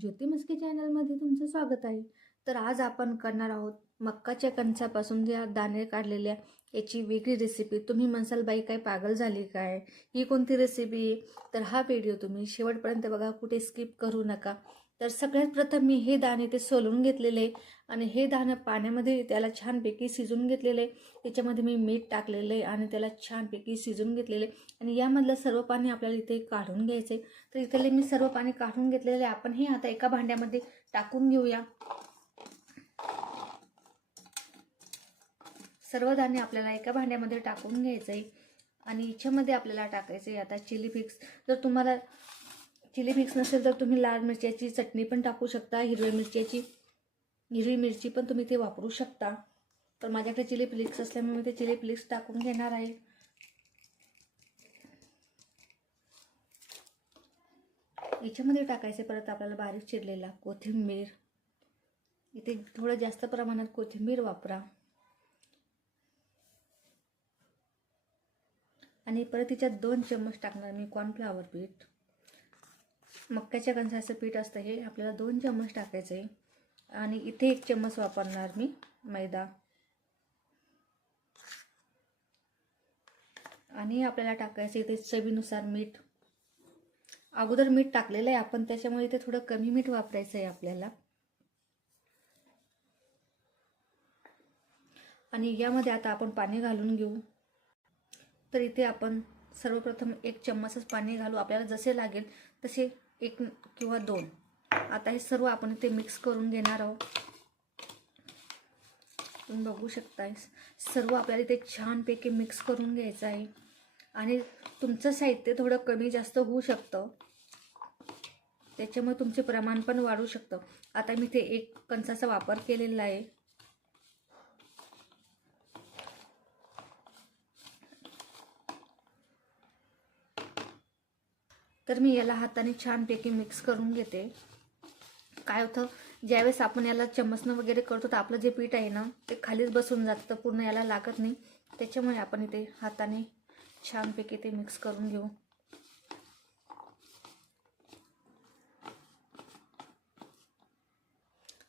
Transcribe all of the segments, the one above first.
ज्योती मस्के चॅनलमध्ये तुमचं स्वागत आहे. तर आज आपण करणार आहोत मक्काच्या कणसापासून ज्या दाणे काढलेल्या याची वेगळी रेसिपी तुम्ही म्हणसाल बाई काय पागल झाली काय? ही कोणती रेसिपी आहे तर हा व्हिडिओ तुम्ही शेवटपर्यंत बघा. कुठे स्किप करू नका. तर सगळ्यात प्रथम मी हे दाणे ते सोलून घेतलेले आहे आणि हे दाणं पाण्यामध्ये त्याला छानपैकी शिजून घेतलेले. आहे त्याच्यामध्ये मी मीठ टाकलेलं आहे आणि त्याला छानपैकी शिजून घेतलेले. आणि यामधलं सर्व पाणी आपल्याला इथे काढून घ्यायचे. तर इथले मी सर्व पाणी काढून घेतलेले. आहे आपण हे आता एका भांड्यामध्ये टाकून घेऊया. सर्व दाणे आपल्याला एका भांड्यामध्ये टाकून घ्यायचं. आहे आणि याच्यामध्ये आपल्याला टाकायचं आहे आता चिली फिक्स जर तुम्हाला चिली मिक्स नसेल तर तुम्ही लाल मिरच्याची चटणी पण टाकू शकता हिरव्या मिरच्याची. हिरवी मिरची पण तुम्ही ते वापरू शकता. तर माझ्याकडे चिली फ्लिक्स असल्यामुळे मी ते चिली फ्लिक्स टाकून घेणार आहे. याच्यामध्ये टाकायचे परत आपल्याला बारीक चिरलेला कोथिंबीर. इथे थोडं जास्त प्रमाणात कोथिंबीर वापरा. आणि परत तिच्यात दोन चम्मच टाकणार मी कॉर्नफ्लावर पीठ. मक्याच्या कणसाचं पीठ असतं हे आपल्याला दोन चम्मच टाकायचं आहे. आणि इथे एक चम्मच वापरणार मी मैदा. आणि आपल्याला टाकायचं इथे चवीनुसार मीठ. अगोदर मीठ टाकलेलं आहे आपण त्याच्यामुळे इथे थोडं कमी मीठ वापरायचं आहे आपल्याला. आणि यामध्ये आता आपण पाणी घालून घेऊ. तर इथे आपण सर्वप्रथम एक चम्मचच पाणी घालू. आपल्याला जसे लागेल तसे एक किंवा दोन. आता हे सर्व आपण ते मिक्स करून घेणार आहोत. तुम्ही बघू शकताय सर्व आपल्याला इथे छानपैकी मिक्स करून घ्यायचं आहे. आणि तुमचं साहित्य थोडं कमी जास्त होऊ शकतं. त्याच्यामुळे तुमचे प्रमाण पण वाढू शकतं. आता मी ते एक कंचाचा वापर केलेला आहे. तर मी याला हाताने छानपैकी मिक्स करून घेते. काय होतं ज्यावेळेस आपण याला चम्मचनं वगैरे करतो तर आपलं जे पीठ आहे ना ते खालीच बसून जातं पूर्ण याला लागत नाही. त्याच्यामुळे आपण इथे हाताने छानपैकी ते मिक्स करून घेऊ.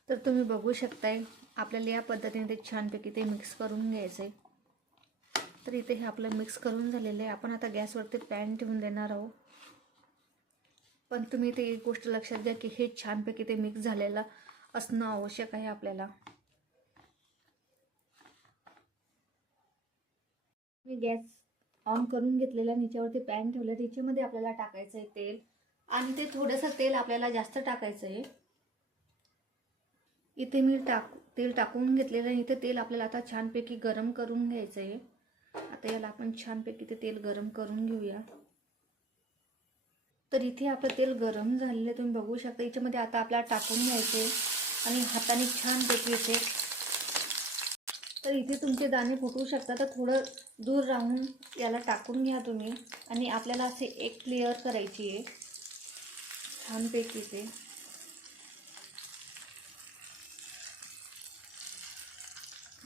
तर तुम्ही बघू शकताय आपल्याला या पद्धतीने ते छानपैकी ते मिक्स करून घ्यायचं आहे तर इथे हे आपलं मिक्स करून झालेलं आहे. आपण आता गॅसवरती पॅन ठेवून देणार आहोत. पण तुम्ही ते एक गोष्ट लक्षात घ्या की हे छानपैकी ते मिक्स झालेलं असणं आवश्यक आहे आपल्याला. मी गॅस ऑन करून घेतलेला याच्यावरती पॅन ठेवलं त्याच्यामध्ये आपल्याला टाकायचं आहे तेल. आणि ते थोडंसं तेल आपल्याला जास्त टाकायचं आहे इथे मी टाक तेल टाकून घेतलेलं आहे. इथे तेल आपल्याला आता छानपैकी गरम करून घ्यायचं आहे आता याला आपण छानपैकी ते तेल गरम करून घेऊया. तर इथे आपलं तेल गरम झालेलं आहे तुम्ही बघू शकता. याच्यामध्ये आता आपल्याला टाकून घ्यायचे आणि हाताने छानपैकी इथे तर इथे तुमचे दाणे फुटू शकतात. तर थोडं दूर राहून याला टाकून घ्या तुम्ही. आणि आपल्याला असे एक लेअर करायची आहे. छानपैकी ते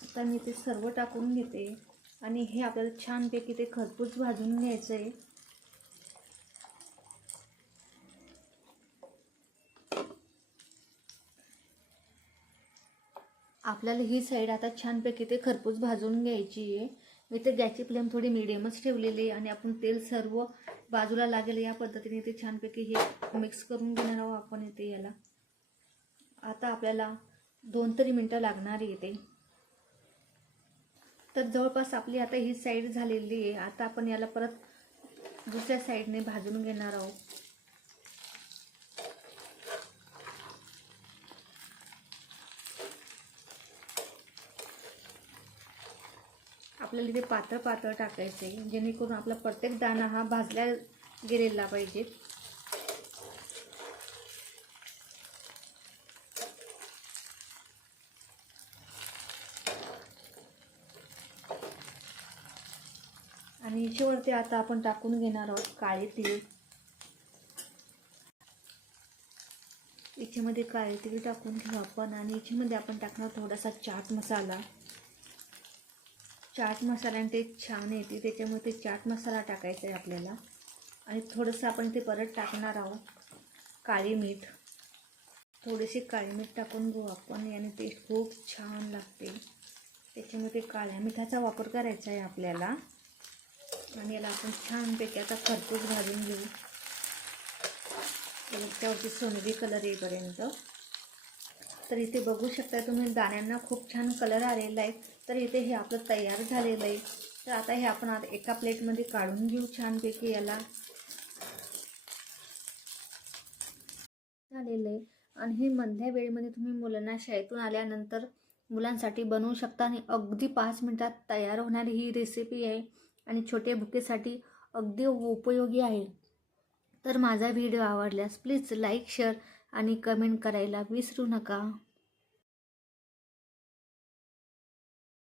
आता मी ते सर्व टाकून घेते. आणि हे आपल्याला छानपैकी ते खरपूस भाजून घ्यायचं आहे आपल्याला ही साईड आता छानपैकी ते खरपूस भाजून घ्यायची आहे. मी ते गॅसची फ्लेम थोडी मिडियमच ठेवलेली आहे आणि आपण तेल सर्व बाजूला लागेल या पद्धतीने ते छानपैकी हे मिक्स करून घेणार आहोत आपण इथे याला. आता आपल्याला दोन तरी मिनटं लागणार येते तर जवळपास आपली आता ही साईड झालेली आहे. आता आपण याला परत दुसऱ्या साईडने भाजून घेणार आहोत. आपल्याला इथे पातळ पातळ टाकायचे जेणेकरून आपला प्रत्येक दाणा हा भाजल्या गेलेला पाहिजे. आणि याच्यावरती आता आपण टाकून घेणार आहोत काळे तीळ. याच्यामध्ये काळे तीळ टाकून घेऊ आपण आणि याच्यामध्ये आपण टाकणार थोडासा चाट मसाला. चाट मसाल्याने ते छान येते त्याच्यामुळे ते चाट मसाला टाकायचा आहे आपल्याला. आणि थोडंसं आपण ते परत टाकणार आहोत काळी मीठ. थोडीशी काळी मीठ टाकून घेऊ आपण याने टेस्ट खूप छान लागते. त्याच्यामध्ये काळ्या मिठाचा वापर करायचा आहे आपल्याला. आणि याला आपण छानपैकी आता खरपूस घालून घेऊ. त्यावरती सोनेरी कलर येईपर्यंत. तर इथे बघू शकता तुम्ही दाण्यांना खूप छान कलर आलेला आहे. तर इथे हे आपलं तयार झालेलं आहे. तर आता हे आपण आता एका प्लेटमध्ये काढून घेऊ छानपैकी याला. झालेलं आहे. आणि हे मधल्या वेळेमध्ये तुम्ही मुलांना शाळेतून आल्यानंतर मुलांसाठी बनवू शकता आणि अगदी पाच मिनटात तयार होणारी ही रेसिपी आहे. आणि छोटे भुकेसाठी अगदी उपयोगी आहे. तर माझा व्हिडिओ आवडल्यास प्लीज लाईक शेअर आणि कमेंट करायला विसरू नका.